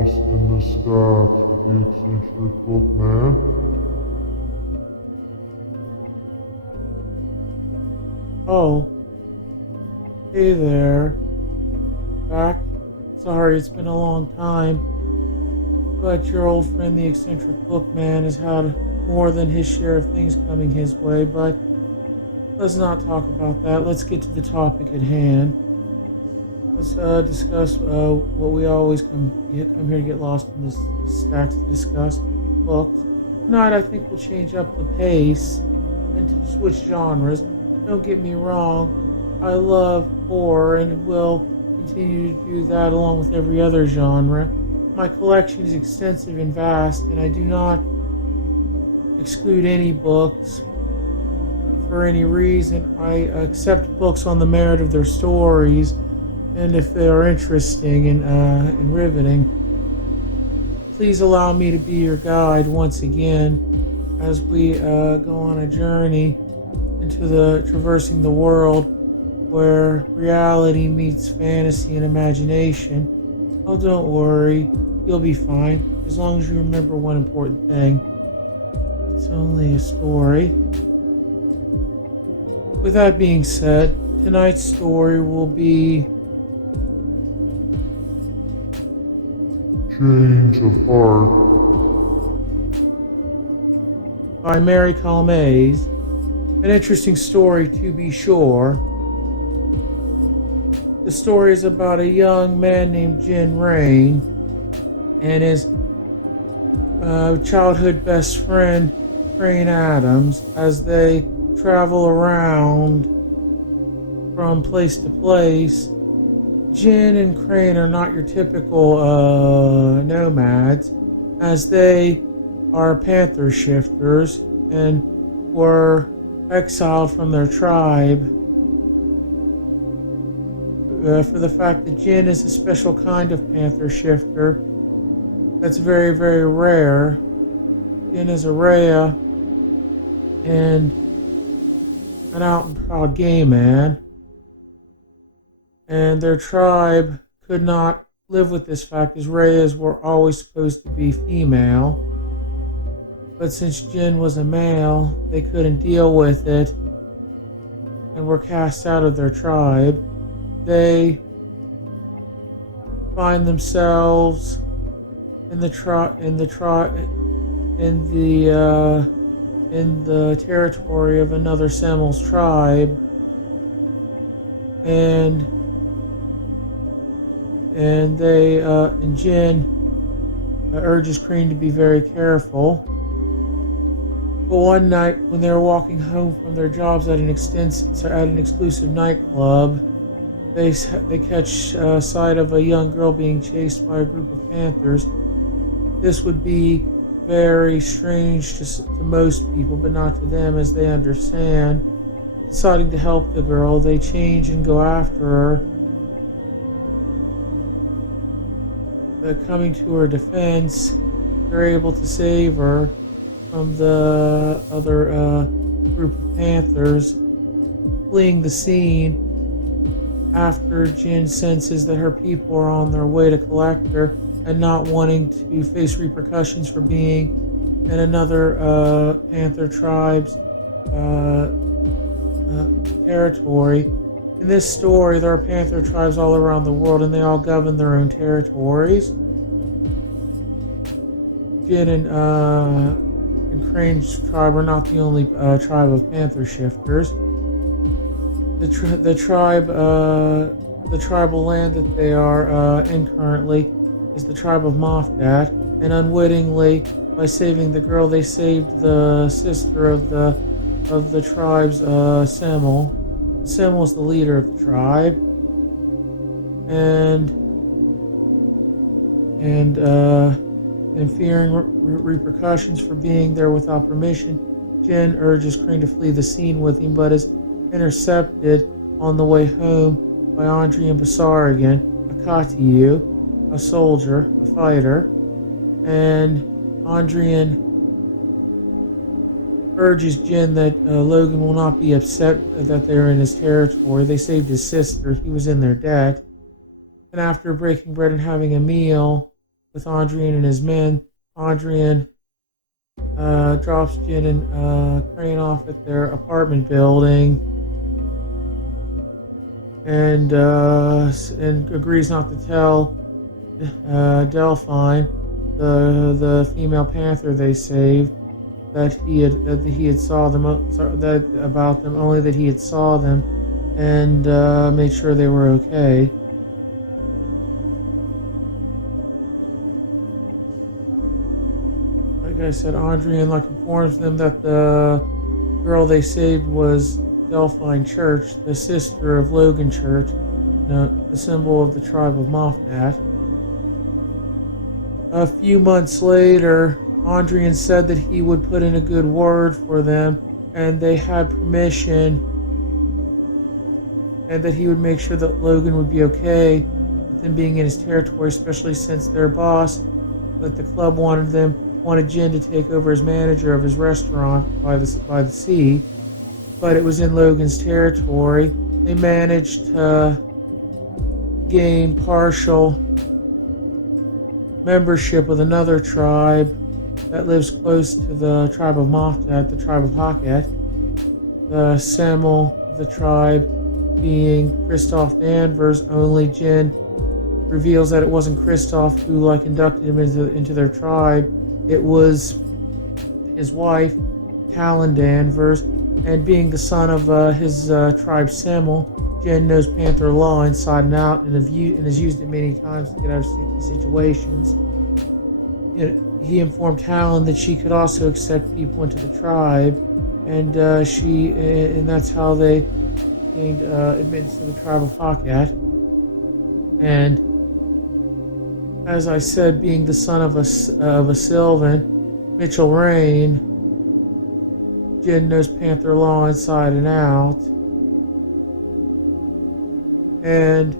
lost in the stacks with the eccentric bookman. Oh, hey there. Back? Sorry, it's been a long time. But your old friend, the eccentric bookman, has had more than his share of things coming his way, but let's not talk about that. Let's get to the topic at hand. Let's discuss what we always come here to get lost in this stacks to discuss books. Tonight, I think we'll change up the pace and switch genres. Don't get me wrong, I love horror and will continue to do that along with every other genre. My collection is extensive and vast, and I do not exclude any books for any reason. I accept books on the merit of their stories and if they are interesting and riveting. Please allow me to be your guide once again as we go on a journey into the traversing the world where reality meets fantasy and imagination. Oh, don't worry, you'll be fine as long as you remember one important thing. It's only a story. With that being said, tonight's story will be Change of Heart. by Mary Calmaze. An interesting story to be sure. The story is about a young man named Jin Rain and his childhood best friend, Crane Adams, as they travel around from place to place. Jin and Crane are not your typical nomads, as they are panther shifters and were exiled from their tribe for the fact that Jin is a special kind of panther shifter that's very, very rare. Jin is a rhea and an out and proud gay man, and their tribe could not live with this fact as rheas were always supposed to be female. But since Jin was a male, they couldn't deal with it and were cast out of their tribe. They find themselves in the territory of another Semel's tribe, and Jin urges Crane to be very careful. But one night, when they were walking home from their jobs at an exclusive nightclub, they catch sight of a young girl being chased by a group of panthers. This would be very strange to most people, but not to them, as they understand. Deciding to help the girl, they change and go after her. Coming to her defense, they're able to save her from the other group of panthers, fleeing the scene after Jin senses that her people are on their way to collect her and not wanting to face repercussions for being in another panther tribe's territory. In this story, there are panther tribes all around the world, and they all govern their own territories. Jin and Crane's tribe are not the only tribe of panther shifters. The tribal land that they are in currently is the tribe of Mofdat, and unwittingly, by saving the girl, they saved the sister of the tribe's Semel. Semel is the leader of the tribe, and fearing repercussions for being there without permission, Jin urges Crane to flee the scene with him, but is intercepted on the way home by Andrian Basarigan, a Katiyu, a soldier, a fighter, and Andrian urges Jin that Logan will not be upset that they're in his territory. They saved his sister, he was in their debt, and after breaking bread and having a meal, with Andrian and his men. Andrian drops Jin and Crane off at their apartment building, and agrees not to tell Delphine, the female panther they saved, that he had saw them, that about them, only that he had saw them, and made sure they were okay. Like I said, Andrian informs them that the girl they saved was Delphine Church, the sister of Logan Church, the symbol of the tribe of Mofdat. A few months later, Andrian said that he would put in a good word for them, and they had permission, and that he would make sure that Logan would be okay with them being in his territory, especially since their boss at the club wanted Jin to take over as manager of his restaurant by the sea, but it was in Logan's territory. They managed to gain partial membership with another tribe that lives close to the tribe of Mofdat, the tribe of Haket. The Semel of the tribe being Christoph Danvers. Only Jin reveals that it wasn't Christoph who inducted him into their tribe. It was his wife, Talon Danvers, and being the son of his tribe Semel, Jin knows Panther law inside and out, and has used it many times to get out of sticky situations. He informed Talon that she could also accept people into the tribe, and that's how they gained admittance to the tribe of Hakat. And as I said, being the son of a Sylvan, Mitchell Rain, Jin knows Panther law inside and out. And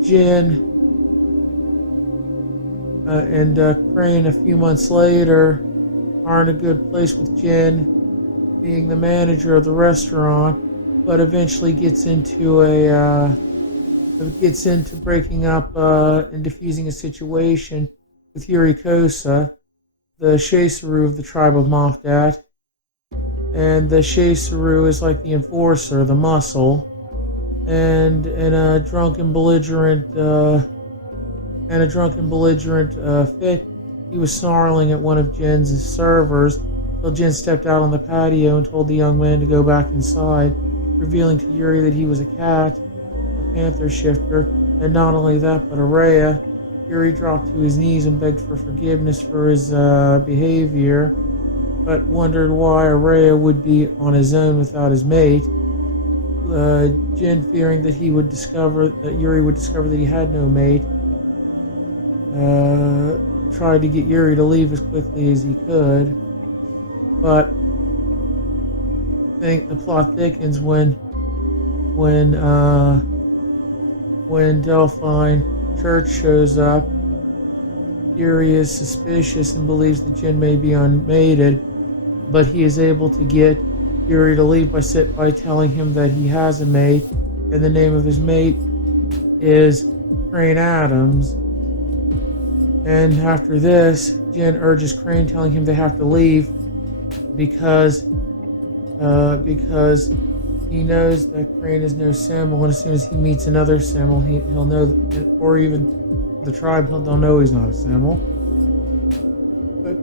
Jin and Crane a few months later are in a good place with Jin being the manager of the restaurant, but eventually gets into breaking up and diffusing a situation with Yuri Kosa, the Shasaru of the tribe of Mofdat. And the Shasaru is like the enforcer, the muscle. And in a drunken belligerent fit, he was snarling at one of Jin's servers till Jin stepped out on the patio and told the young man to go back inside, revealing to Yuri that he was a cat, a panther shifter, and not only that but a Rhea. Yuri dropped to his knees and begged for forgiveness for his behavior, but wondered why a Rhea would be on his own without his mate. Jin, fearing that Yuri would discover that he had no mate, tried to get Yuri to leave as quickly as he could, but the plot thickens when Delphine Church shows up. Yuri is suspicious and believes that Jin may be unmated, but he is able to get Yuri to leave by telling him that he has a mate, and the name of his mate is Crane Adams. And after this, Jin urges Crane, telling him they have to leave because he knows that Crane is no Semel, and as soon as he meets another Semel, he'll know, or even the tribe, they'll know he's not a Semel. But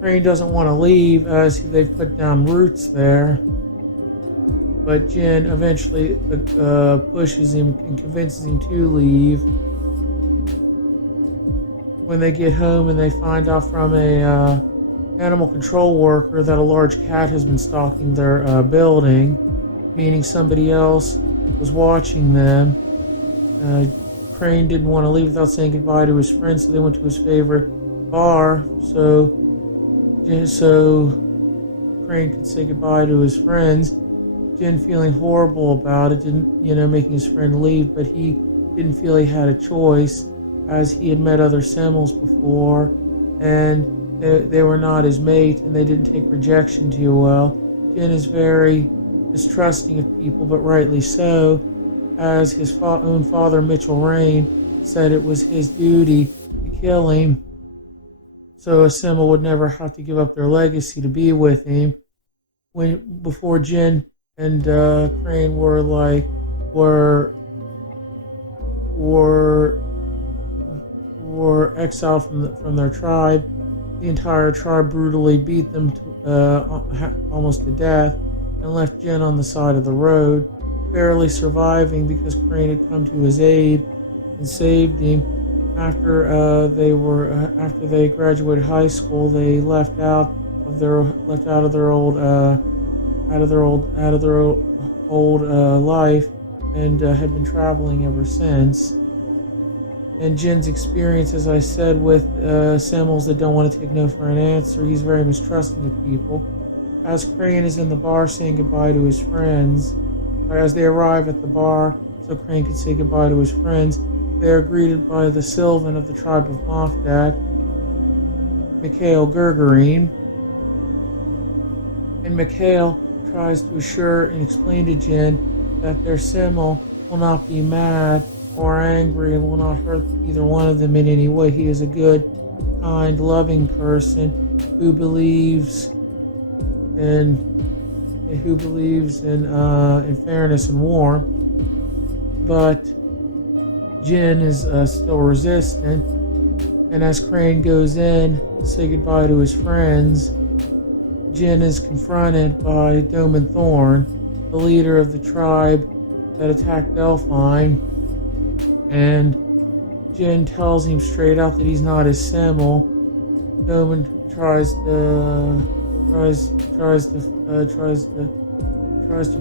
Crane doesn't want to leave as they've put down roots there. But Jin eventually pushes him and convinces him to leave. When they get home and they find out from a animal control worker that a large cat has been stalking their building, meaning somebody else was watching them. Crane didn't want to leave without saying goodbye to his friends, so they went to his favorite bar so Crane could say goodbye to his friends. Jin, feeling horrible about it, making his friend leave, but he didn't feel he had a choice, as he had met other Semels before, and they were not his mate, and they didn't take rejection too well. Jin is very distrusting of people, but rightly so, as his own father, Mitchell Rain, said it was his duty to kill him so Assemble would never have to give up their legacy to be with him. Before Jin and Crane were exiled from their tribe. The entire tribe brutally beat them almost to death and left Jin on the side of the road, barely surviving because Crane had come to his aid and saved him. After they graduated high school, they left out of their old life and had been traveling ever since. And Jin's experience, as I said, with Semmels that don't want to take no for an answer, he's very mistrusting of people. As Crane is in the bar saying goodbye to his friends, or as they arrive at the bar so Crane could say goodbye to his friends, they are greeted by the Sylvan of the tribe of Mofdat, Mikhail Gurgarine. And Mikhail tries to assure and explain to Jin that their Semmel will not be mad or angry and will not hurt either one of them in any way. He is a good, kind, loving person who believes in fairness and warmth. But Jin is still resistant, and as Crane goes in to say goodbye to his friends, Jin is confronted by Doman Thorn, the leader of the tribe that attacked Delphine, and Jin tells him straight out that he's not his Semmel. Doman tries to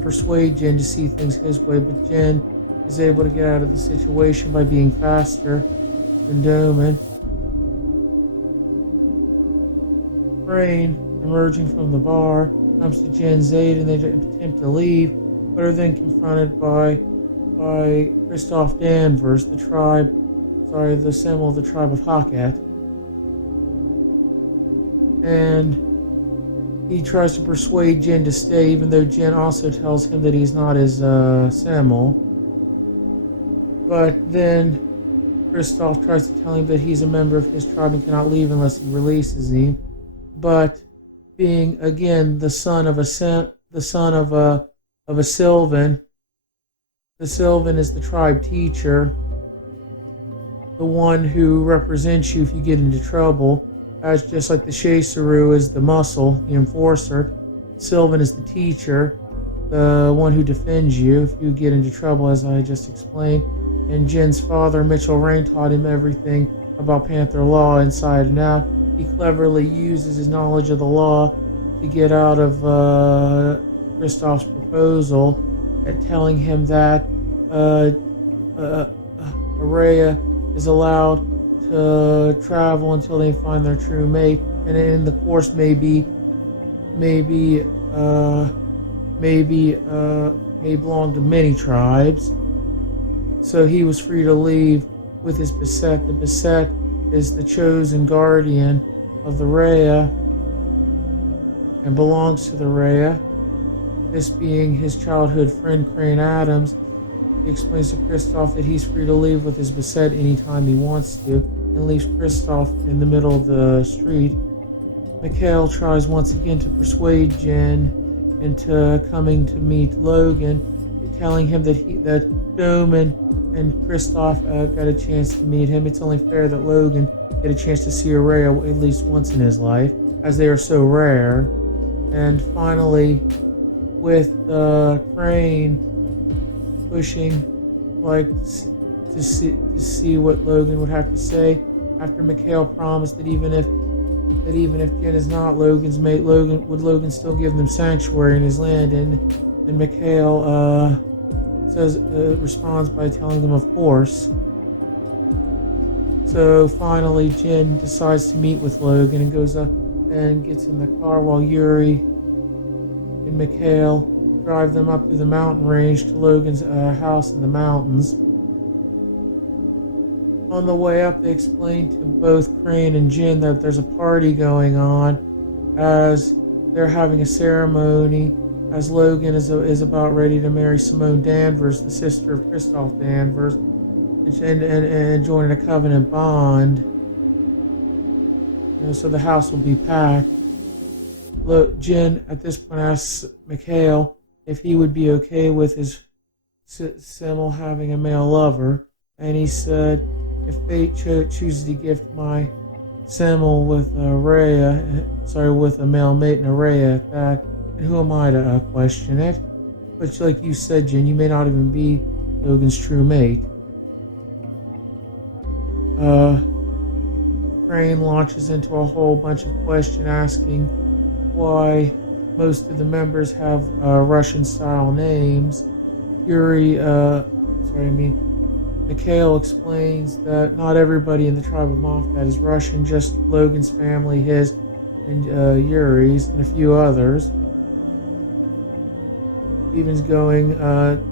persuade Jin to see things his way, but Jin is able to get out of the situation by being faster than Doman. Crane, emerging from the bar, comes to Jin's aid and they attempt to leave, but are then confronted by Christoph Danvers, the Semmel of the tribe of Hakat. And he tries to persuade Jin to stay, even though Jin also tells him that he's not his Semmel. But then Christoph tries to tell him that he's a member of his tribe and cannot leave unless he releases him. But being again the son of a Sylvan, the Sylvan is the tribe teacher, the one who represents you if you get into trouble. As just like the Shasaru is the muscle, the enforcer, Sylvan is the teacher, the one who defends you if you get into trouble, as I just explained. And Jin's father, Mitchell Rain, taught him everything about Panther law inside and out. He cleverly uses his knowledge of the law to get out of Christoph's proposal at telling him that Araya is allowed to travel until they find their true mate, and in the course may belong to many tribes. So he was free to leave with his Beset. The Beset is the chosen guardian of the Rhea and belongs to the Rhea. This being his childhood friend Crane Adams. He explains to Christoph that he's free to leave with his Beset anytime he wants to, and leaves Christoph in the middle of the street. Mikhail tries once again to persuade Jin into coming to meet Logan, telling him that Doman and Christoph got a chance to meet him. It's only fair that Logan get a chance to see Araya at least once in his life, as they are so rare. And finally, with Crane pushing to see what Logan would have to say, after Mikhail promised that even if Jin is not Logan's mate, Logan still give them sanctuary in his land, and Mikhail responds by telling them of course. So finally Jin decides to meet with Logan and goes up and gets in the car while Yuri and Mikhail drive them up through the mountain range to Logan's house in the mountains. On the way up, they explain to both Crane and Jin that there's a party going on, as they're having a ceremony, as Logan is about ready to marry Simone Danvers, the sister of Christoph Danvers, and join in a covenant bond. so the house will be packed. Jen at this point asks Mikhail if he would be okay with his Simmel having a male lover, and he said, if fate chooses to gift my Simmel with with a male mate and Rhea at that, and who am I to question it? But like you said, Jen, you may not even be Logan's true mate. Crane launches into a whole bunch of questions asking why most of the members have Russian-style names. Mikhail explains that not everybody in the tribe of Moffat is Russian, just Logan's family, his, and Yuri's, and a few others. Steven's going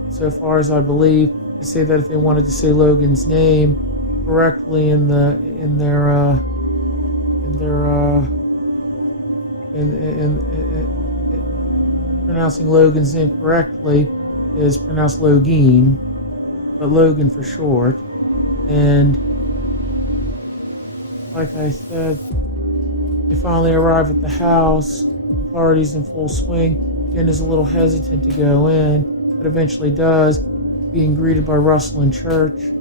so far as I believe to say that if they wanted to say Logan's name correctly in pronouncing Logan's name correctly is pronounced Login, but Logan for short. And like I said, they finally arrive at the house. The party's in full swing. Jen is a little hesitant to go in, but eventually does, being greeted by Russell and Church,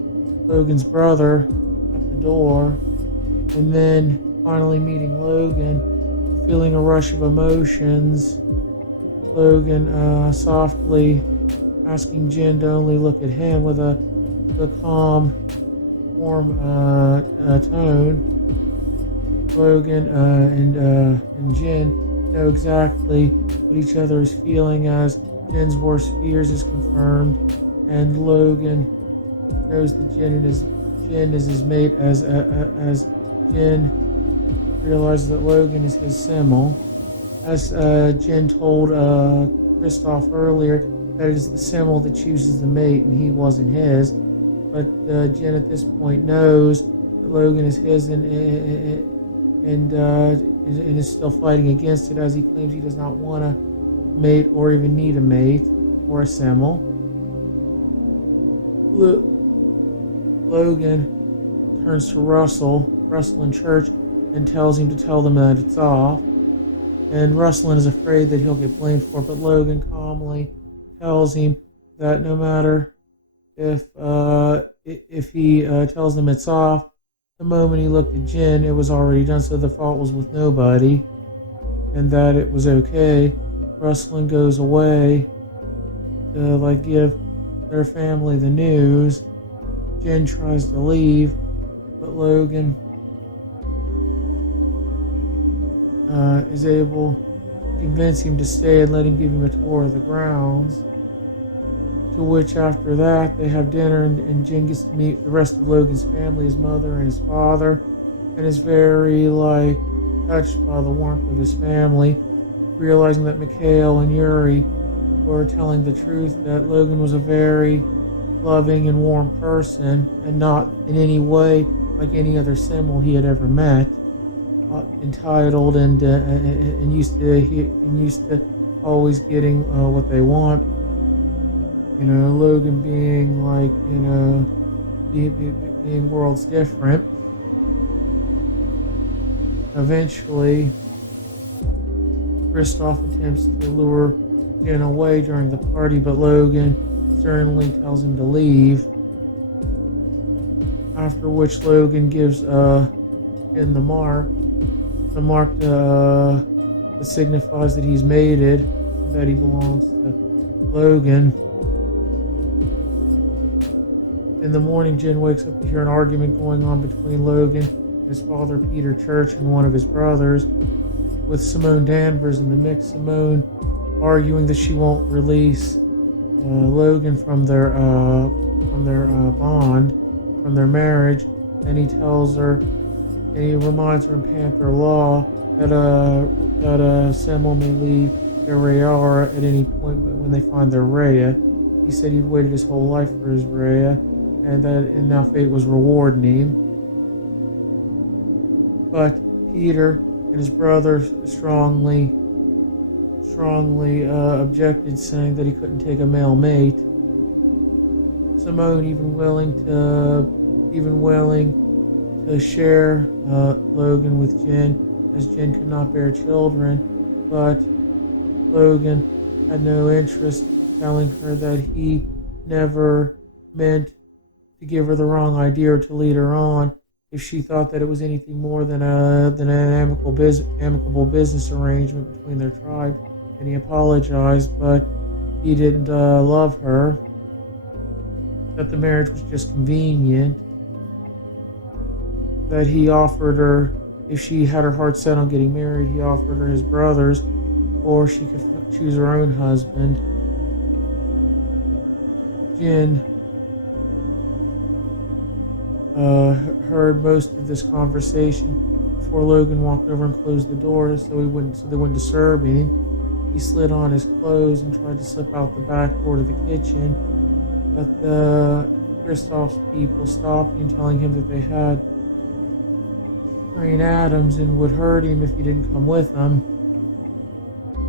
Logan's brother, at the door, and then finally meeting Logan, feeling a rush of emotions. Logan softly asking Jen to only look at him with a calm, warm tone. Logan and Jen know exactly what each other is feeling as Jen's worst fears is confirmed, and Logan knows that Jen is his mate as Jen realizes that Logan is his Simmel. As Jen told Kristoff earlier, that it is the Simmel that chooses the mate and he wasn't his. But Jen at this point knows that Logan is his and is still fighting against it, as he claims he does not want a mate or even need a mate or a Simmel. Logan turns to Russell and Church, and tells him to tell them that it's off. And Russell is afraid that he'll get blamed for it, but Logan calmly tells him that no matter if he tells them it's off, the moment he looked at Jen, it was already done, so the fault was with nobody, and that it was okay. Russell goes away to give their family the news. Jen tries to leave, but Logan is able to convince him to stay and let him give him a tour of the grounds. To which, after that, they have dinner, and Jen gets to meet the rest of Logan's family, his mother and his father, and is very touched by the warmth of his family, realizing that Mikhail and Yuri were telling the truth, that Logan was a very loving and warm person, and not in any way like any other Simmel he had ever met. Entitled and used to always getting what they want. Logan being being worlds different. Eventually, Kristoff attempts to lure Jen away during the party, but Logan sternly tells him to leave. After which Logan gives Jen the mark that signifies that he's mated, and that he belongs to Logan. In the morning, Jen wakes up to hear an argument going on between Logan and his father, Peter Church, and one of his brothers, with Simone Danvers in the mix. Simone arguing that she won't release Logan from their bond, from their marriage, and he tells her, and he reminds her in Panther Law that Simmel may leave their Rayara at any point when they find their Rhea. He said he'd waited his whole life for his Rhea, and now fate was rewarding him. But Peter and his brother strongly objected, saying that he couldn't take a male mate. Simone even willing to share Logan with Jen, as Jen could not bear children, but Logan had no interest, telling her that he never meant to give her the wrong idea or to lead her on if she thought that it was anything more than an amicable business arrangement between their tribes. And he apologized, but he didn't love her, that the marriage was just convenient, that he offered her, if she had her heart set on getting married, he offered her his brothers, or she could choose her own husband. Jin heard most of this conversation before Logan walked over and closed the door so they wouldn't disturb him. He slid on his clothes and tried to slip out the back door to the kitchen, but the Kristoff's people stopped him, telling him that they had Crane Adams and would hurt him if he didn't come with them.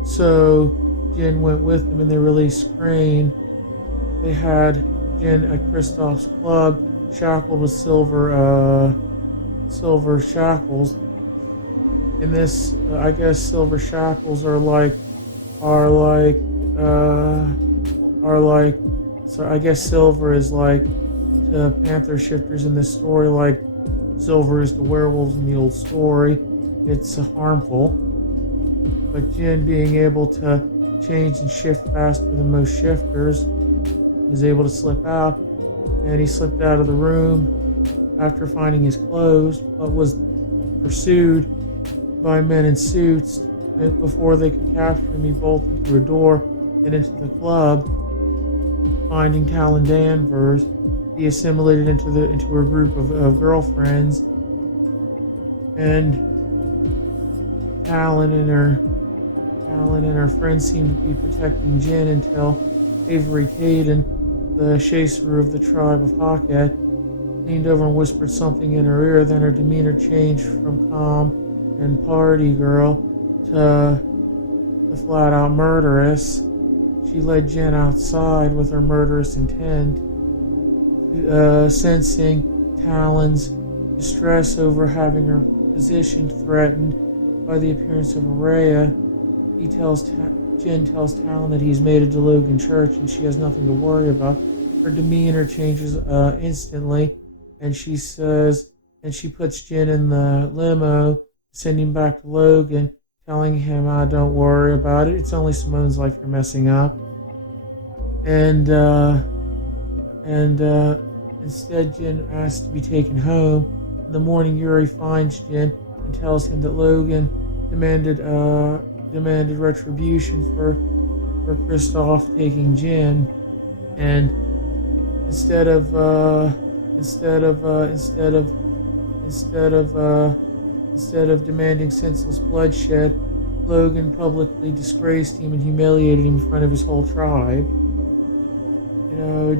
So Jin went with them and they released Crane. They had Jin at Kristoff's club, shackled with silver shackles. In this, I guess silver shackles are like. So I guess silver is like to panther shifters in this story, like silver is to werewolves in the old story. It's harmful. But Jin, being able to change and shift faster than most shifters, was able to slip out, and he slipped out of the room after finding his clothes, but was pursued by men in suits. Before they could capture him, he bolted through a door and into the club. Finding Talon Danvers, he assimilated into a group of girlfriends, and Talon and her friends seemed to be protecting Jin until Avery Caden, the chaser of the tribe of Hawkette, leaned over and whispered something in her ear. Then her demeanor changed from calm and party girl to the flat-out murderess. She led Jen outside with her murderous intent, sensing Talon's distress over having her position threatened by the appearance of Araya. Jen tells Talon that he's made it to Logan Church and she has nothing to worry about. Her demeanor changes instantly, and she puts Jen in the limo, sending back to Logan, telling him, don't worry about it. It's only Simone's life you're messing up. And instead, Jin asks to be taken home. In the morning, Yuri finds Jin and tells him that Logan demanded retribution for Kristoff taking Jin, and instead of demanding senseless bloodshed, Logan publicly disgraced him and humiliated him in front of his whole tribe.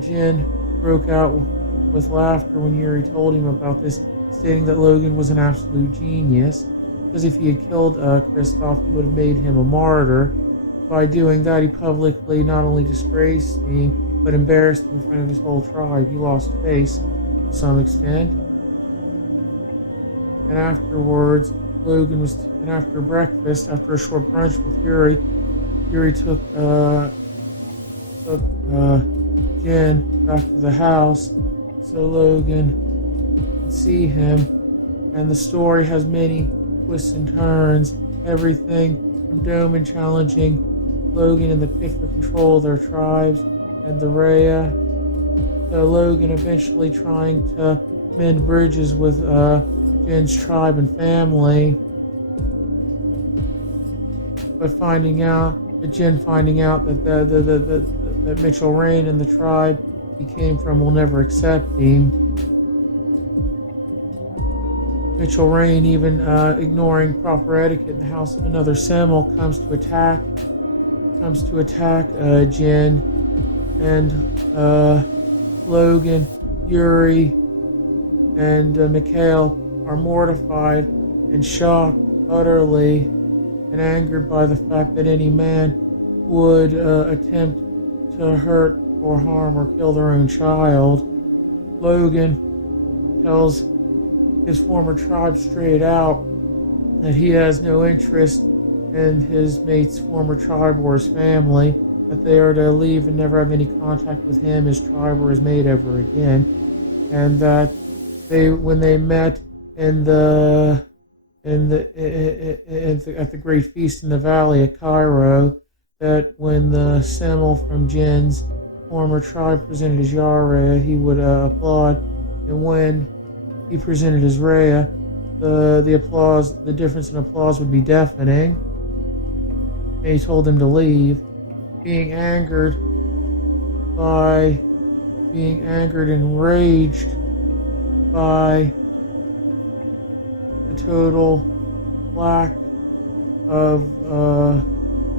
Jin broke out with laughter when Yuri told him about this, stating that Logan was an absolute genius, because if he had killed Kristoff, he would have made him a martyr. By doing that, he publicly not only disgraced him, but embarrassed him in front of his whole tribe. He lost face to some extent. And afterwards, after breakfast, after a short brunch with Yuri took Jen back to the house so Logan could see him. And the story has many twists and turns, everything from Doman challenging Logan in the pit for control of their tribes and the Rhea, to Logan eventually trying to mend bridges with Jen's tribe and family, but Jen finding out that Mitchell Rain and the tribe he came from will never accept him. Mitchell Rain, even ignoring proper etiquette in the house of another Semel, comes to attack Jen, and Logan, Yuri, and Mikhail are mortified and shocked utterly and angered by the fact that any man would attempt to hurt or harm or kill their own child. Logan tells his former tribe straight out that he has no interest in his mate's former tribe or his family, that they are to leave and never have any contact with him, his tribe, or his mate ever again, and that when they met in the at the great feast in the valley at Cairo, that when the Semel from Jin's former tribe presented his Yara, he would applaud, and when he presented his Rhea, the difference in applause would be deafening. And he told him to leave, being angered and enraged by the total lack of a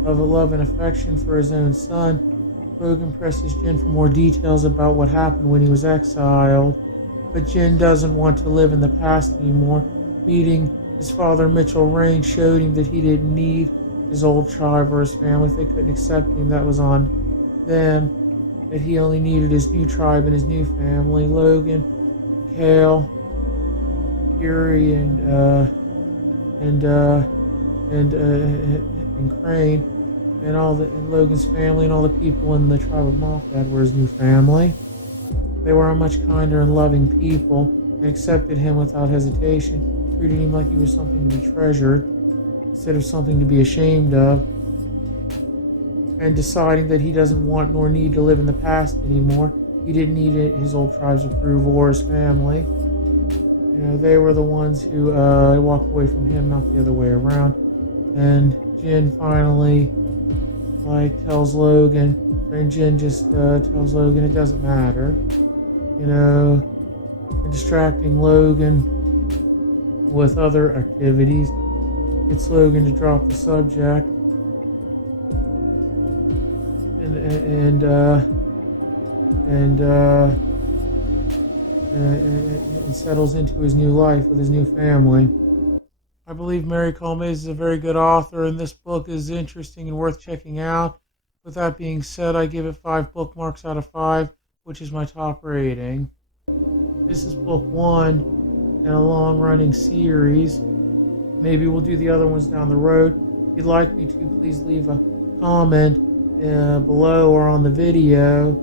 love and affection for his own son. Logan presses Jin for more details about what happened when he was exiled, but Jin doesn't want to live in the past anymore. Meeting his father, Mitchell Rain, showed him that he didn't need his old tribe or his family. If they couldn't accept him, that was on them. That he only needed his new tribe and his new family. Logan, Kale, Fury, and Crane, and Logan's family and all the people in the tribe of Moffat were his new family. They were a much kinder and loving people and accepted him without hesitation, treating him like he was something to be treasured instead of something to be ashamed of, and deciding that he doesn't want nor need to live in the past anymore. He didn't need his old tribe's approval or his family. You know, they were the ones who walked away from him, not the other way around. And Jin finally tells Logan, and Jin just tells Logan it doesn't matter, you know, and distracting Logan with other activities gets Logan to drop the subject, and settles into his new life with his new family. I believe Mary Colmaze is a very good author, and this book is interesting and worth checking out. With that being said, I give it 5 bookmarks out of 5, which is my top rating. This is book 1 in a long-running series. Maybe we'll do the other ones down the road. If you'd like me to, please leave a comment below or on the video.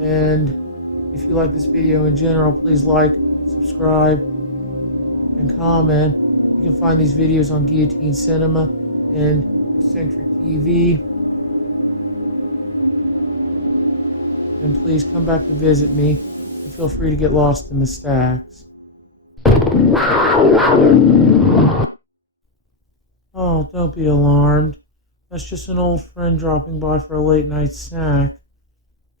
And if you like this video in general, please like, subscribe, and comment. You can find these videos on Guillotine Cinema and Eccentric TV. And please come back to visit me, and feel free to get lost in the stacks. Oh, don't be alarmed. That's just an old friend dropping by for a late night snack.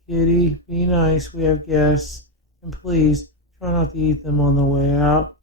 Kitty, be nice, we have guests. And please, try not to eat them on the way out.